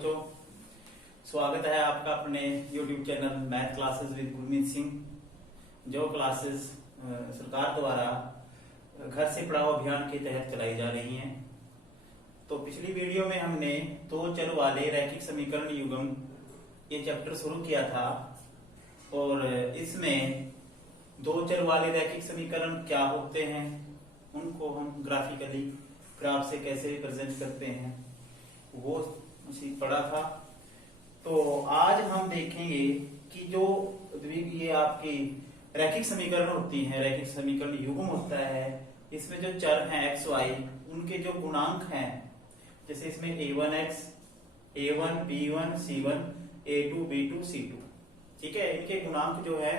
बच्चों, स्वागत है आपका अपने YouTube channel math classes with Gurmeet Singh. जो क्लासेस सरकार द्वारा घर से पढ़ाओ अभियान के तहत चलाई जा रही हैं। तो पिछली वीडियो में हमने दो चर वाले रैखिक समीकरण युग्म ये चैप्टर शुरू किया था और इसमें दो चर वाले रैखिक समीकरण क्या होते हैं, उनको हम ग्राफिकली ग्राफ से कैसे प्रेजेंट करते हैं वो पढ़ा था। तो आज हम देखेंगे कि जो ये आपकी रैखिक समीकरण होती हैं, रैखिक समीकरण युग्म होता है, इसमें जो चर हैं एक्स वाई, उनके जो गुणांक हैं, जैसे इसमें a1x, a1, b1, c1, a2, b2, c2, ठीक है। इनके गुणांक जो है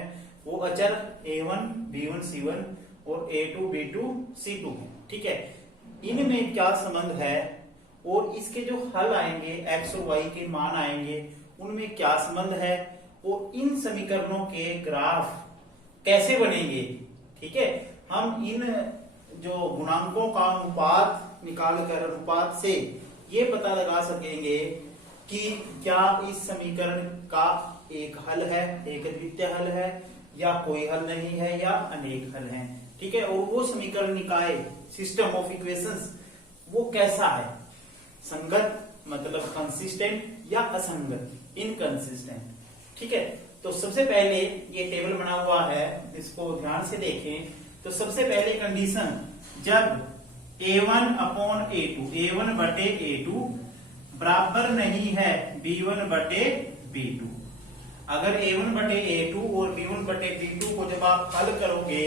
वो अचर a1, b1, c1 और a2, b2, c2 है, ठीक है। इनमें क्या संबंध है और इसके जो हल आएंगे एक्स और वाई के मान आएंगे उनमें क्या संबंध है और इन समीकरणों के ग्राफ कैसे बनेंगे, ठीक है। हम इन जो गुणांकों का अनुपात निकाल कर अनुपात से ये पता लगा सकेंगे कि क्या इस समीकरण का एक हल है, एक अद्वितीय हल है, या कोई हल नहीं है, या अनेक हल हैं, ठीक है। और वो समीकरण निकाय सिस्टम ऑफ इक्वेशंस वो कैसा है, संगत मतलब कंसिस्टेंट या असंगत इनकंसिस्टेंट, ठीक है। तो सबसे पहले ये टेबल बना हुआ है, इसको ध्यान से देखें। तो सबसे पहले कंडीशन, जब a1 अपॉन a2, a1 बटे a2 बराबर नहीं है b1 बटे b2, अगर a1 बटे a2 और b1 बटे b2 को जब आप हल करोगे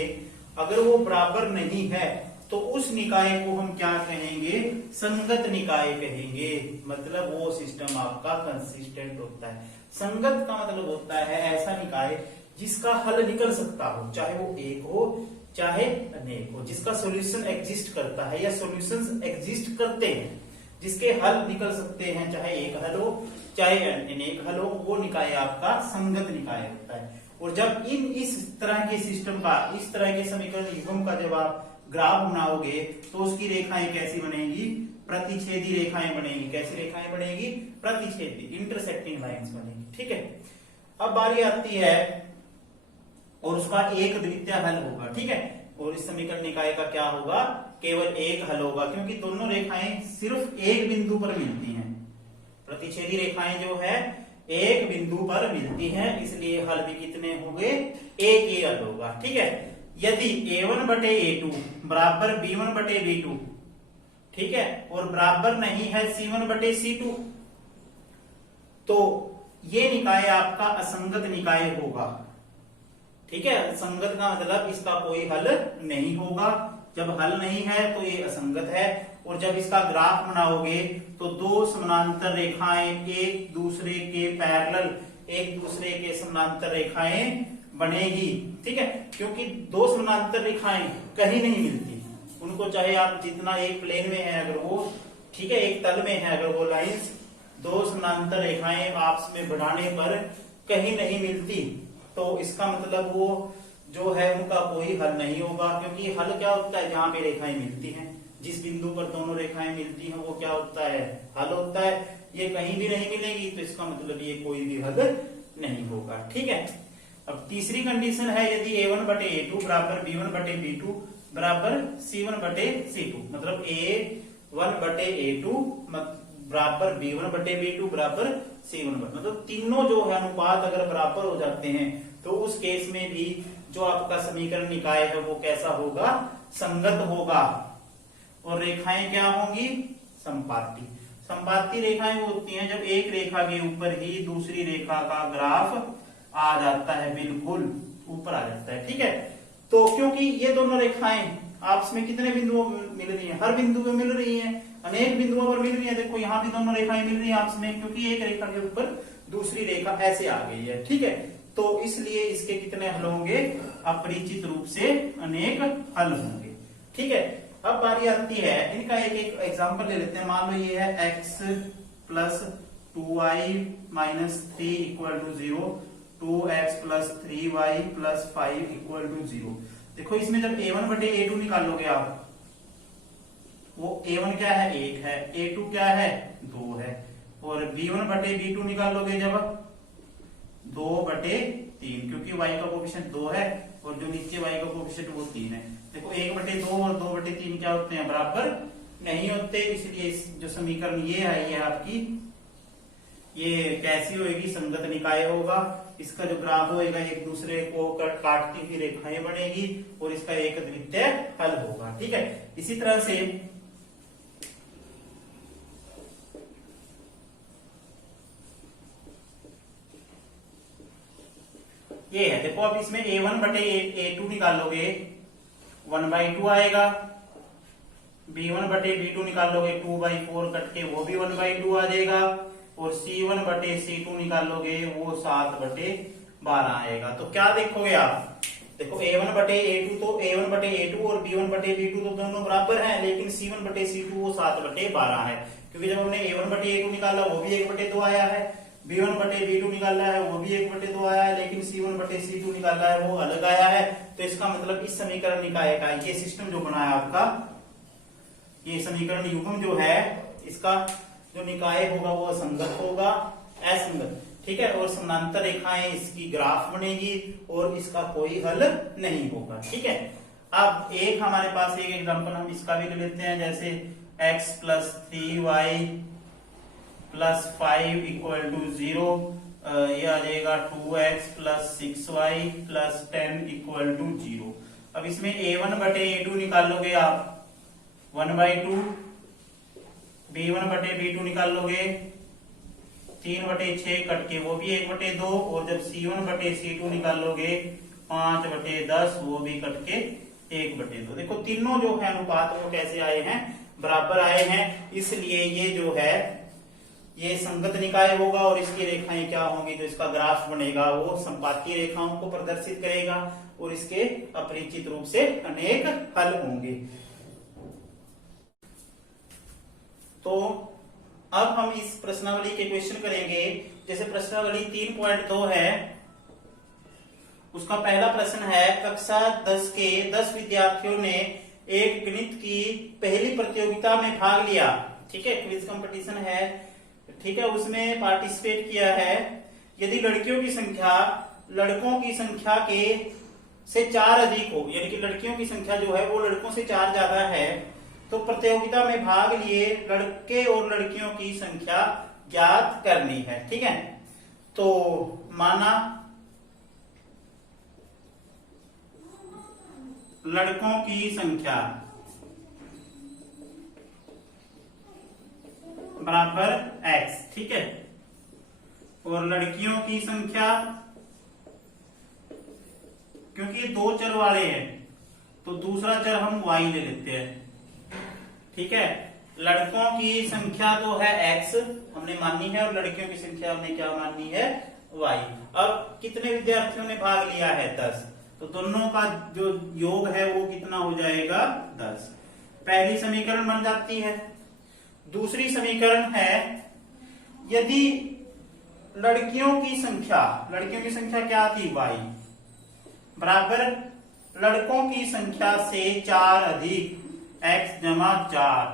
अगर वो बराबर नहीं है तो उस निकाय को हम क्या कहेंगे, संगत निकाय कहेंगे। मतलब वो सिस्टम आपका कंसिस्टेंट होता है। संगत का मतलब होता है ऐसा निकाय जिसका हल निकल सकता हो, चाहे वो एक हो चाहे अनेक हो, जिसका सॉल्यूशन एग्जिस्ट करता है या सॉल्यूशंस एग्जिस्ट करते हैं, जिसके हल निकल सकते हैं, चाहे एक हल हो चाहे अनेक हल हो, वो निकाय आपका संगत निकाय होता है। और जब इस तरह के सिस्टम का, इस तरह के समीकरण युग्म का जब आप ग्राफ बनाओगे तो उसकी रेखाएं कैसी बनेगी, प्रतिच्छेदी रेखाएं बनेगी। कैसी रेखाएं बनेगी, प्रतिच्छेदी, इंटरसेक्टिंग लाइंस बनेगी, ठीक है। अब बारी आती है और उसका एक द्वितीय हल होगा, ठीक है। और इस समीकरण निकाय का क्या होगा, केवल एक हल होगा, क्योंकि दोनों रेखाएं सिर्फ एक बिंदु पर मिलती हैं। प्रतिच्छेदी रेखाएं जो है एक बिंदु पर मिलती हैं, इसलिए हल भी कितने होंगे, एक ही हल होगा, ठीक है। यदि a1 बटे a2 बराबर b1 बटे b2, ठीक है, और बराबर नहीं है c1 बटे c2, तो ये निकाय आपका असंगत निकाय होगा, ठीक है। संगत का मतलब इसका कोई हल नहीं होगा। जब हल नहीं है तो ये असंगत है। और जब इसका ग्राफ बनाओगे तो दो समानांतर रेखाएं एक दूसरे के पैरेलल, एक दूसरे के समानांतर रेखाएं बनेगी, ठीक है। क्योंकि दो समानांतर रेखाएं कहीं नहीं मिलती, उनको चाहे आप जितना एक प्लेन में है अगर वो, ठीक है, एक तल में है अगर वो लाइंस, दो समानांतर रेखाएं आपस में बढ़ाने पर कहीं नहीं मिलती, तो इसका मतलब वो जो है उनका कोई हल नहीं होगा। क्योंकि हल क्या होता है, जहां पे रेखाएं मिलती हैं, जिस बिंदु पर दोनों रेखाएं मिलती हैं वो क्या होता है, हल होता है। ये कहीं भी नहीं मिलेगी तो इसका मतलब ये कोई भी हल नहीं होगा, ठीक है। अब तीसरी कंडीशन है, यदि a1 बटे a2 बराबर b1 बटे b2 बराबर c1 बटे c2, मतलब a1 बटे a2 बराबर b1 बटे b2 बराबर c1 बटे, मतलब तीनों जो है अनुपात अगर बराबर हो जाते हैं तो उस केस में भी जो आपका समीकरण निकाय है वो कैसा होगा, संगत होगा। और रेखाएं क्या होंगी, संपाती। संपाती रेखाएं वो होती हैं जब एक रेखा के ऊपर ही दूसरी रेखा का ग्राफ आ जाता है, बिल्कुल ऊपर आ जाता है, ठीक है। तो क्योंकि ये दोनों रेखाएं आपस में कितने बिंदुओं में मिल रही हैं, हर बिंदु पे मिल रही हैं, अनेक बिंदुओं पर मिल रही है। देखो यहाँ भी दोनों रेखाएं मिल रही हैं आपस में, क्योंकि एक रेखा के ऊपर दूसरी रेखा ऐसे आ गई है, ठीक है। तो इसलिए इसके कितने हल होंगे, अपरिचित रूप से अनेक हल होंगे, ठीक है। अब बारी आती है इनका एक एक एग्जाम्पल ले लेते हैं। मान लो ये है x plus 2y minus 3 equal to 0, 2x plus 3y plus 5 equal to 0। देखो इसमें जब a1 बटे a2 निकालोगे आप, वो a1 क्या है, 1 है, a2 क्या है, 2 है, और b1/b2 निकालोगे जब 2/3, क्योंकि y का कोफिशिएंट 2 है और जो नीचे y का कोफिशिएंट वो 3 है। देखो 1/2 और 2/3 क्या होते हैं, बराबर नहीं होते, इसलिए जो समीकरण ये है ये आपकी ये कैसी होगी, संगत निकाय होगा। इसका जो ग्राफ होगा एक दूसरे को काटती हुई रेखाएं बनेगी और इसका एक द्वितीय हल होगा। ठीक है, इसी तरह से ये है, देखो अब इसमें a1/a2 निकालोगे 1/2 आएगा, b1/b2 निकालोगे 2/4 कट के वो भी 1/2 आ जाएगा, और c1/c2 निकालोगे वो 7/12 आएगा। तो क्या देखोगे आप, देखो a1/a2 तो a1/a2 और b1/b2 तो दोनों बराबर हैं, लेकिन c1/c2 वो 7/12 है, क्योंकि जब हमने a1/a2 निकाला वो भी 1/2 आया है, b1/b2 निकाला है वो भी 1/2 आया है, लेकिन c1/c2 निकाला है वो अलग आया है। तो इसका मतलब इस समीकरण निकाय का ये सिस्टम जो बना है आपका, ये समीकरण युग्म जो है इसका जो निकाय होगा वो असंगत होगा, असंगत। ठीक है, और समानांतर रेखाएं इसकी ग्राफ बनेगी और इसका कोई हल नहीं होगा। ठीक है, अब एक हमारे पास एक एग्जांपल हम इसका भी ले लेते हैं, जैसे x + 3y + 5 = 0, ये आ जाएगा 2x + 6y + 10 = 0। अब इसमें a1/a2 निकालोगे आप 1/2, b1/b2 निकालोगे 3/6 कट के वो भी 1/2, और जब c1/c2 निकालोगे 5/10 वो भी कट के 1/2। देखो तीनों जो है अनुपात वो कैसे आए हैं, बराबर आए हैं, इसलिए ये जो है ये संगत निकाय होगा और इसकी रेखाएं क्या होंगी, जो इसका ग्राफ बनेगा वो संपातीय रेखाओं को प्रदर्शित करेगा और इसके अपरिचित रूप से अनेक हल होंगे। तो अब हम इस प्रश्नावली के क्वेश्चन करेंगे। जैसे प्रश्नावली 3.2 है, उसका पहला प्रश्न है, कक्षा 10 के 10 विद्यार्थियों ने एक गणित की पहली प्रतियोगिता में भाग लिया। ठीक है, क्विज कंपटीशन है, ठीक है, उसमें पार्टिसिपेट किया है। यदि लड़कियों की संख्या लड़कों की संख्या के से 4 अधिक हो, यानी कि लड़कियों की संख्या जो है वो लड़कों से 4 ज्यादा है, तो प्रतियोगिता में भाग लिए लड़के और लड़कियों की संख्या ज्ञात करनी है। ठीक है, तो माना लड़कों की संख्या बराबर x, ठीक है, और लड़कियों की संख्या, क्योंकि ये 2 चर वाले हैं तो दूसरा चर हम y ले लेते हैं। ठीक है, लड़कों की संख्या तो है x हमने मानी है, और लड़कियों की संख्या हमने क्या मानी है, y। अब कितने विद्यार्थियों ने भाग लिया है, 10, तो दोनों का जो योग है वो कितना हो जाएगा, 10। पहली समीकरण बन जाती है। दूसरी समीकरण है, यदि लड़कियों की संख्या क्या थी, y, बराबर लड़कों की संख्या से 4 अधिक x जमा 4।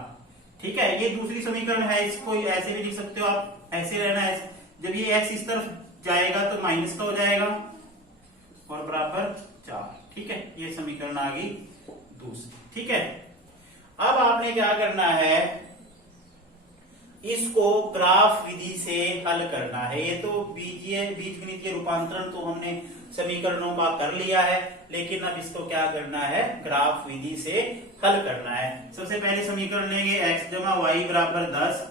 ठीक है, ये दूसरी समीकरण है, इसको ऐसे भी लिख सकते हो आप, ऐसे रहना है। जब ये x इस तरफ जाएगा तो माइनस का हो जाएगा और बराबर 4। ठीक है, ये समीकरण आ गई दूसरी। ठीक है, अब आपने क्या करना है, इसको ग्राफ विधि से हल करना है। ये तो बीजगणितीय रूपांतरण तो हमने समीकरणों का कर लिया है, लेकिन अब इसको क्या करना है, ग्राफ विधि से हल करना है। सबसे पहले समीकरण लेंगे x जमा y बराबर 10,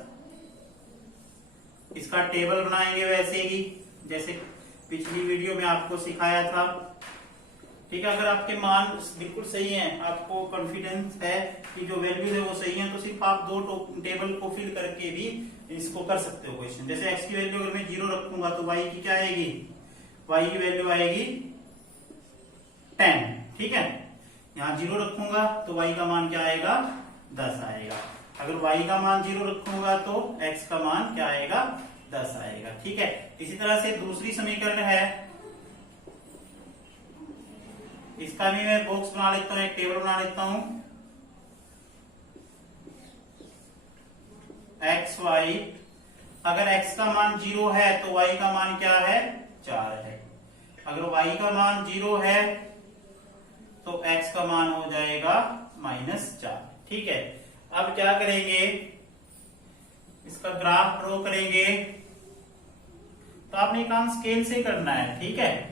इसका टेबल बनाएंगे वैसे ही जैसे पिछली वीडियो में आपको सिखाया था। ठीक है, अगर आपके मान बिल्कुल सही हैं, आपको कॉन्फिडेंस है कि जो वैल्यू है वो सही है, तो सिर्फ आप 2 टेबल को फिल करके भी इसको कर सकते हो क्वेश्चन। जैसे x की वैल्यू अगर मैं 0 रखूंगा तो y की क्या आएगी, y की वैल्यू आएगी 10। ठीक है, यहाँ 0 रखूंगा तो y का मान क्या आएगा, 10 आएगा। अगर y का मान 0 रखूंगा तो x का मान क्या आएगा, 10 आएगा। ठीक है, इसी तरह से दूसरी समीकरण है, इसका भी मैं बॉक्स बना लेता हूं, एक टेबल बना लेता हूं। x y अगर x का मान 0 है तो y का मान क्या है, 4 है। अगर y का मान 0 है तो x का मान हो जाएगा -4। ठीक है, अब क्या करेंगे, इसका ग्राफ ड्रॉ करेंगे। तो आपने काम स्केल से करना है। ठीक है,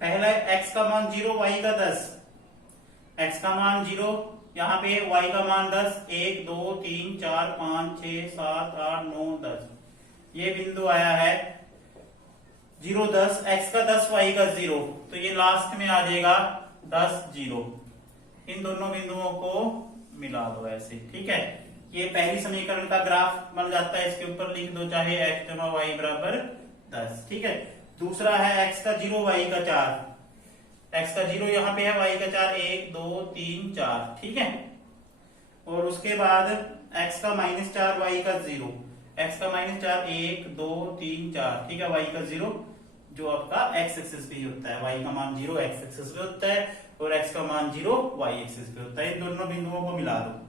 पहला x का मान 0, y का 10। x का मान 0, यहाँ पे y का मान 10, 1 2 3 4 5 6 7 8 9 10, ये बिंदु आया है 0 10, x का 10 y का 0, तो ये लास्ट में आ जाएगा 10 0। इन दोनों बिंदुओं को मिला दो ऐसे। ठीक है, ये पहली समीकरण का ग्राफ बन जाता है। इसके ऊपर लिख दो चाहे x जमा y बराबर 10। ठीक है, दूसरा है x का 0 y का 4। x का 0 यहाँ पे है, y का 4 1 2 3 4। ठीक है, और उसके बाद x का -4 y का 0, x का -4 1 2 3 4। ठीक है, y का 0 जो आपका x एक्सिस पे ही होता है, y का मान 0 x एक्सिस पे होता है और x का मान 0 y एक्सिस पे होता है। इन दोनों बिंदुओं को मिला दो।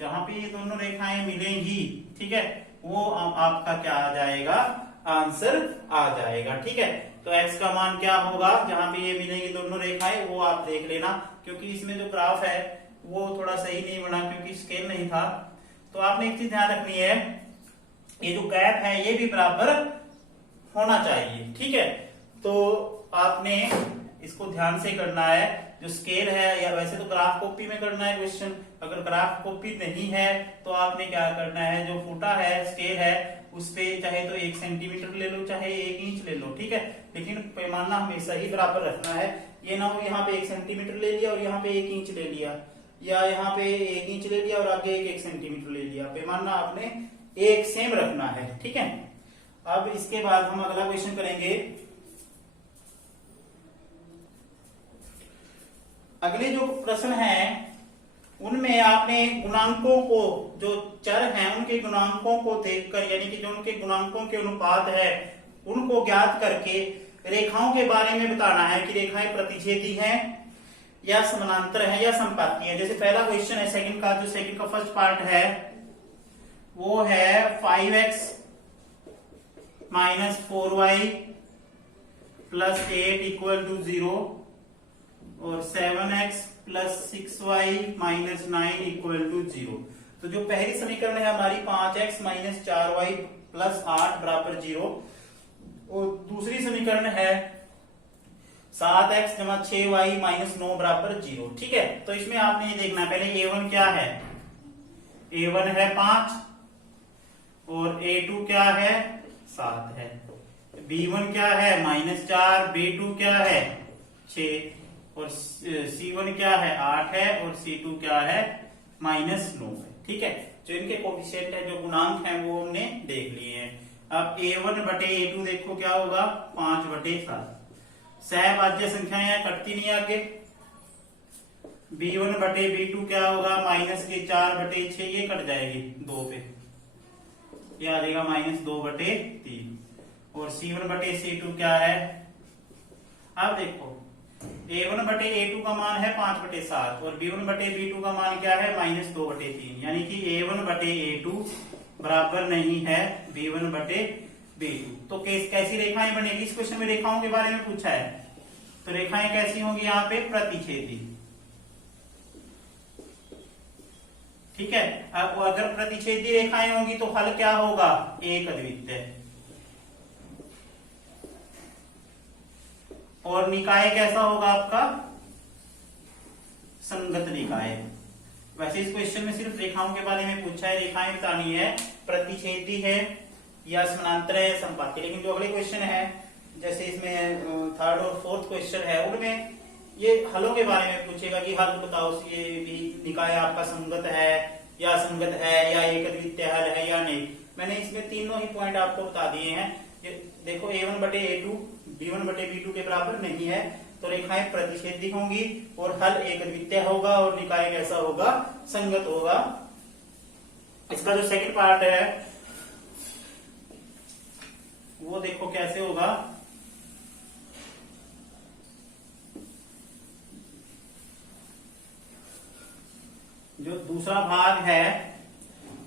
जहां पे ये दोनों रेखाएं मिलेंगी, ठीक है, वो आपका क्या आ जाएगा, आंसर आ जाएगा। ठीक है, तो x का मान क्या होगा, जहां पे ये मिलेंगी दोनों रेखाएं, वो आप देख लेना, क्योंकि इसमें जो ग्राफ है वो थोड़ा सही नहीं बना क्योंकि स्केल नहीं था। तो आपने एक चीज ध्यान रखनी है, ये जो गैप है ये भी बराबर होना चाहिए। ठीक है, तो आपने इसको ध्यान से करना है। जो स्केल है, या वैसे तो ग्राफ कॉपी में करना है क्वेश्चन, अगर ग्राफ कॉपी नहीं है तो आपने क्या करना है, जो फुटा है स्केल है उस पे चाहे तो 1 सेंटीमीटर ले लो चाहे 1 इंच ले लो। ठीक है, लेकिन पैमाना हमेशा ही बराबर रखना है। ये ना हो यहाँ पे 1 सेंटीमीटर ले लिया और यहाँ पे 1 इंच ले लिया, या यहाँ पे 1 इंच ले लिया और आगे 1 सेंटीमीटर ले लिया। पैमाना आपने एक सेम रखना है। ठीक है, अब इसके बाद हम अगला क्वेश्चन करेंगे। अगले जो प्रश्न है उनमें आपने गुणांकों को, जो चर हैं उनके गुणांकों को देखकर, यानी कि जो उनके गुणांकों के अनुपात है उनको ज्ञात करके रेखाओं के बारे में बताना है कि रेखाएं प्रतिच्छेदी हैं या समानांतर है या संपाती है। जैसे पहला क्वेश्चन है सेकंड का, जो सेकंड का फर्स्ट पार्ट है वो है 5x - 4y + 8 = 0 और 7x + 6y - 9 = 0। तो जो पहली समीकरण है हमारी 5x - 4y + 8 = 0, और दूसरी समीकरण है 7x + 6y - 9 = 0। ठीक है, तो इसमें आपने ये देखना है, पहले a1 क्या है, a1 है 5 और a2 क्या है, 7 है। b1 क्या है, -4, b2 क्या है, 6 और c1 क्या है, 8 है और c2 क्या है, -9 है। ठीक है, जो इनके कोफिशिएंट है, जो गुणांक हैं वो हमने देख लिए हैं। अब a1 बटे a2 देखो क्या होगा, 5/7। सहभाज्य संख्याएं हैं, कटती नहीं आगे। b1 बटे b2 क्या होगा, -4/6, ये कट जाएगी 2 पे, ये आ जाएगा -2/3। और c1 बटे c2 क्या है, अब देखो a1 बटे a2 का मान है 5/7 और b1 बटे b2 का मान क्या है, -2/3, यानी कि a1 बटे a2 बराबर नहीं है b1 बटे b2। तो कैसी रेखाएं बनेगी, इस क्वेश्चन में रेखाओं के बारे में पूछा है, तो रेखाएं कैसी होंगी यहाँ पे, प्रतिच्छेदी। ठीक है, अब अगर प्रतिच्छेदी रेखाएं होंगी तो हल क्या होगा, एक अद्वितीय। और निकाय कैसा होगा आपका, संगत निकाय। वैसे इस क्वेश्चन में सिर्फ रेखाओं के बारे में पूछा है, रेखाएं बतानी है प्रतिच्छेदी है या समानांतर है या संपाती। लेकिन जो अगले क्वेश्चन है जैसे इसमें थर्ड और फोर्थ क्वेश्चन है, उनमें ये हलों के बारे में पूछेगा कि हल बताओ, ये भी निकाय आपका संगत है या असंगत है या एक अद्वितीय हल है या नहीं। मैंने इसमें तीनों ही पॉइंट आपको बता दिए हैं। ये देखो a1 बटे a2 b1 बटे b2 के बराबर नहीं है, तो रेखाएं प्रतिच्छेदी होंगी और हल एक अद्वितीय होगा और निकाय कैसा होगा, संगत होगा। इसका जो सेकंड पार्ट है वो देखो कैसे होगा। जो दूसरा भाग है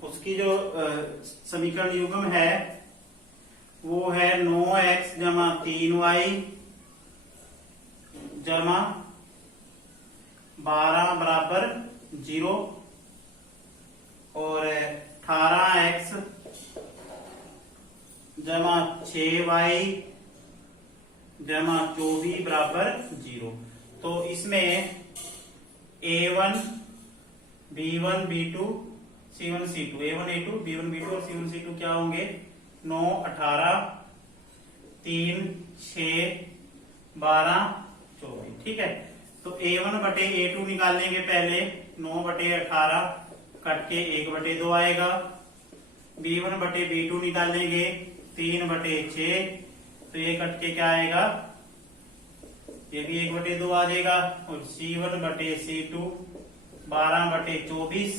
उसकी जो समीकरण युग्म है वो है 9x जमा 3y जमा 12 बराबर 0 और 18x जमा 6y जमा 24 बराबर 0। तो इसमें a1 b1 b2 c1 c2 a1 a2 b1 b2 और c1 c2 क्या होंगे, 9 18 3 6 12 24। ठीक है, तो a1 बटे a2 निकाल लेंगे पहले, 9 बटे 18 कट के 1 बटे 2 आएगा। b1 बटे b2 निकाल लेंगे 3 बटे 6, तो ये कट के क्या आएगा, ये भी 1 बटे 2 आ जाएगा। और c1 बटे c2 12 बटे 24,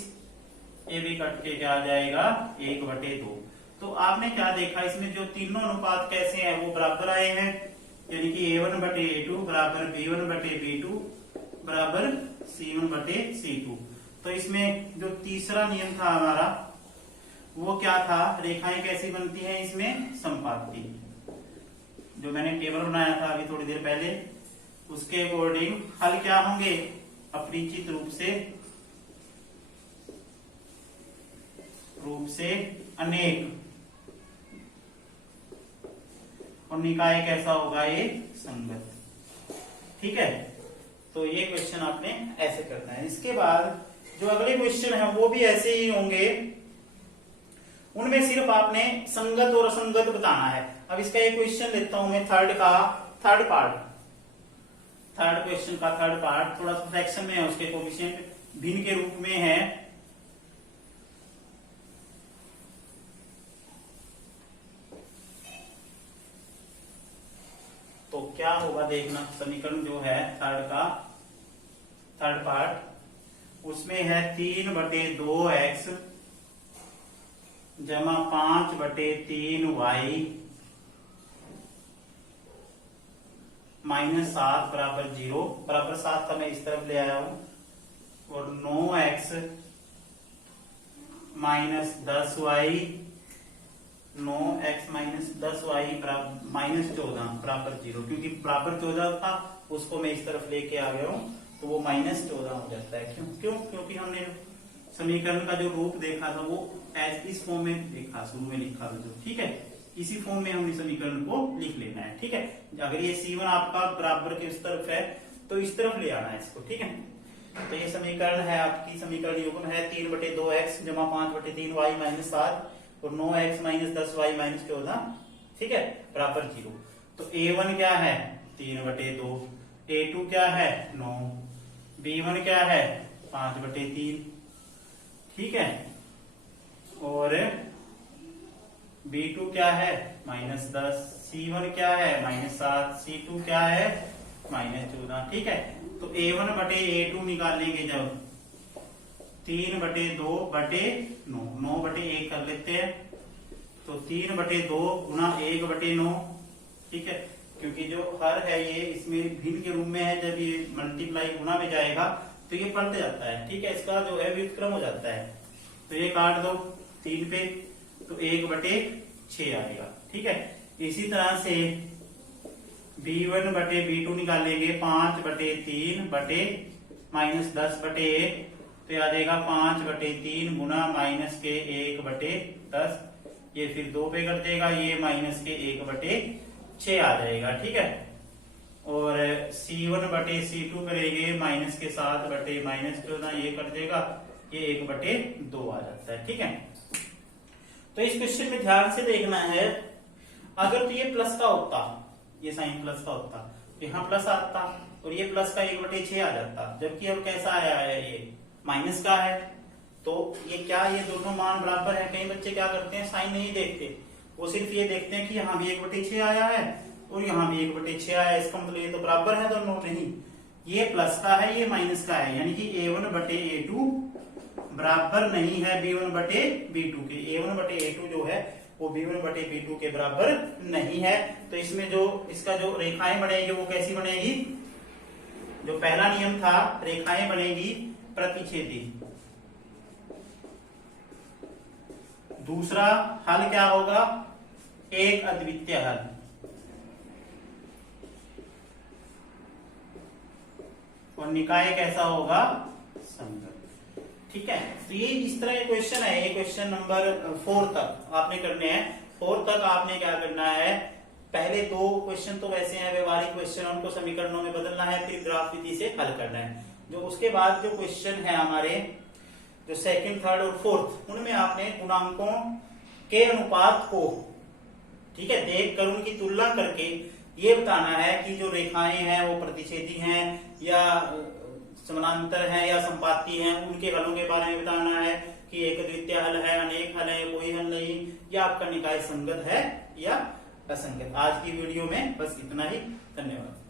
ये भी कट के क्या आ जाएगा, 1 बटे 2। तो आपने क्या देखा, इसमें जो तीनों अनुपात कैसे हैं वो बराबर आए हैं, यानी कि a1 बटे a2 बराबर b1 बटे b2 बराबर c1 बटे c2। तो इसमें जो तीसरा नियम था हमारा वो क्या था, रेखाएं कैसी बनती हैं इसमें, समपाती। जो मैंने टेबल बनाया था अभी थोड़ी देर पहले, उसके अकॉर्डिंग हल क्या होंगे, अपरिचित रूप से अनेक, और निकाय कैसा होगा, ये संगत। ठीक है, तो ये क्वेश्चन आपने ऐसे करना है। इसके बाद जो अगले क्वेश्चन है वो भी ऐसे ही होंगे, उनमें सिर्फ आपने संगत और असंगत बताना है। अब इसका एक क्वेश्चन लेता हूं मैं, थर्ड क्वेश्चन का थर्ड पार्ट, थोड़ा सा फ्रैक्शन में है, उसके कोएफिशिएंट भिन्न के रूप में है। तो क्या होगा देखना, समीकरण जो है थर्ड पार्ट, उसमें है 3 बटे 2x जमा 5 बटे 3y माइनस 7 बराबर 0, बराबर 7 का मैं इस तरफ ले आया हूं, और 9x minus 10y, 9x minus 10y minus 14 बराबर 0, क्योंकि बराबर 14 था उसको मैं इस तरफ लेके आ गया हूं, तो वो माइनस 14 हो जाता है। क्योंकि हमने समीकरण का जो रूप देखा था वो इस फॉर्म में देखा, शुरू में लिखा था जो, ठीक है, इसी फॉर्म में हमने समीकरण को लिख लेना है। ठीक है, अगर ये C1 आपका बराबर के इस तरफ है तो इस तरफ ले आना है इसको। ठीक है, तो ये समीकरण है आपकी, समीकरण युग्म है 3 बटे 2x जमा 5 बटे 3y माइनस 7 और 9x माइनस 10y माइनस 14, ठीक है, बराबर 0। तो a1 क्या है, 3 बटे 2, a2 क्या है, 9, b1 क्या है, 5 बटे 3, ठीक है, और b2 क्या है, माइनस 10, c1 क्या है, माइनस 7, c2 क्या है, माइनस 14। ठीक है, तो a1 बटे a2 निकाल लेंगे जब, 3 बटे 2 बटे 9, 9 बटे 1 कर लेते हैं, तो 3 बटे 2 गुना 1 बटे 9। ठीक है, क्योंकि जो हर है ये इसमें भिन्न के रूप में है, जब ये मल्टीप्लाई गुना में जाएगा तो ये पलट जाता है। ठीक है, इसका जो है व्युत्क्रम हो जाता है, तो ये काट दो 3 पे, तो 1 बटे 6 आएगा। ठीक है, इसी तरह से b1 बटे b2 निकालेंगे, 5 बटे 3 बटे माइनस 10 बटे 1, तो आ जाएगा 5 बटे 3 गुना माइनस के 1 बटे 10, ये फिर 2 पे कर देगा, ये माइनस के 1 बटे 6 आ जाएगा। ठीक है, और c1 बटे c2 करेंगे, माइनस के 7 बटे माइनस 14, ये कर देगा, ये 1 बटे 2 आ जाता है। ठीक है, तो इस क्वेश्चन में ध्यान से देखना है, अगर तो ये प्लस का होता, ये साइन प्लस का होता, तो यहाँ प्लस आता और ये प्लस का 1/6 आ जाता, जबकि अब कैसा आया है, ये माइनस का है। तो ये क्या, ये दोनों मान बराबर है। कई बच्चे क्या करते हैं, साइन नहीं देखते, वो सिर्फ ये देखते हैं कि यहाँ भी 1/6 आया है और यहाँ भी 1/6 आया है, इसका मतलब ये तो बराबर है दोनों। नहीं, ये प्लस का है, ये माइनस का है, यानी कि A1/A2 बराबर नहीं है B1/B2 के। A1/A2 जो है वो B1/B2 के बराबर नहीं है। तो इसमें जो इसका जो रेखाएं बनेगी वो कैसी बनेगी, जो पहला नियम था, रेखाएं बनेगी प्रतिच्छेदी। दूसरा हल क्या होगा, एक अद्वितीय हल। और निकाय कैसा होगा, संगत। ठीक है, तो ये इस तरह के क्वेश्चन है। ये क्वेश्चन नंबर 4 तक आपने करने हैं। 4 तक आपने क्या करना है, पहले 2 क्वेश्चन तो वैसे हैं व्यवहारिक क्वेश्चन, उनको समीकरणों में बदलना है, फिर ग्राफ विधि से हल करना है। जो उसके बाद जो क्वेश्चन है हमारे, जो सेकंड, थर्ड और फोर्थ, उनमें आपने गुणांकों के अनुपात को, ठीक है, देख कर उनकी तुलना करके ये बताना है कि जो रेखाएं हैं वो प्रतिच्छेदी हैं या समानांतर हैं या संपाती हैं। उनके हलों के बारे में बताना है कि एक द्वितीय हल है, अनेक हल है, कोई हल नहीं, या आपका निकाय संगत है या असंगत। आज की वीडियो में बस इतना ही। धन्यवाद।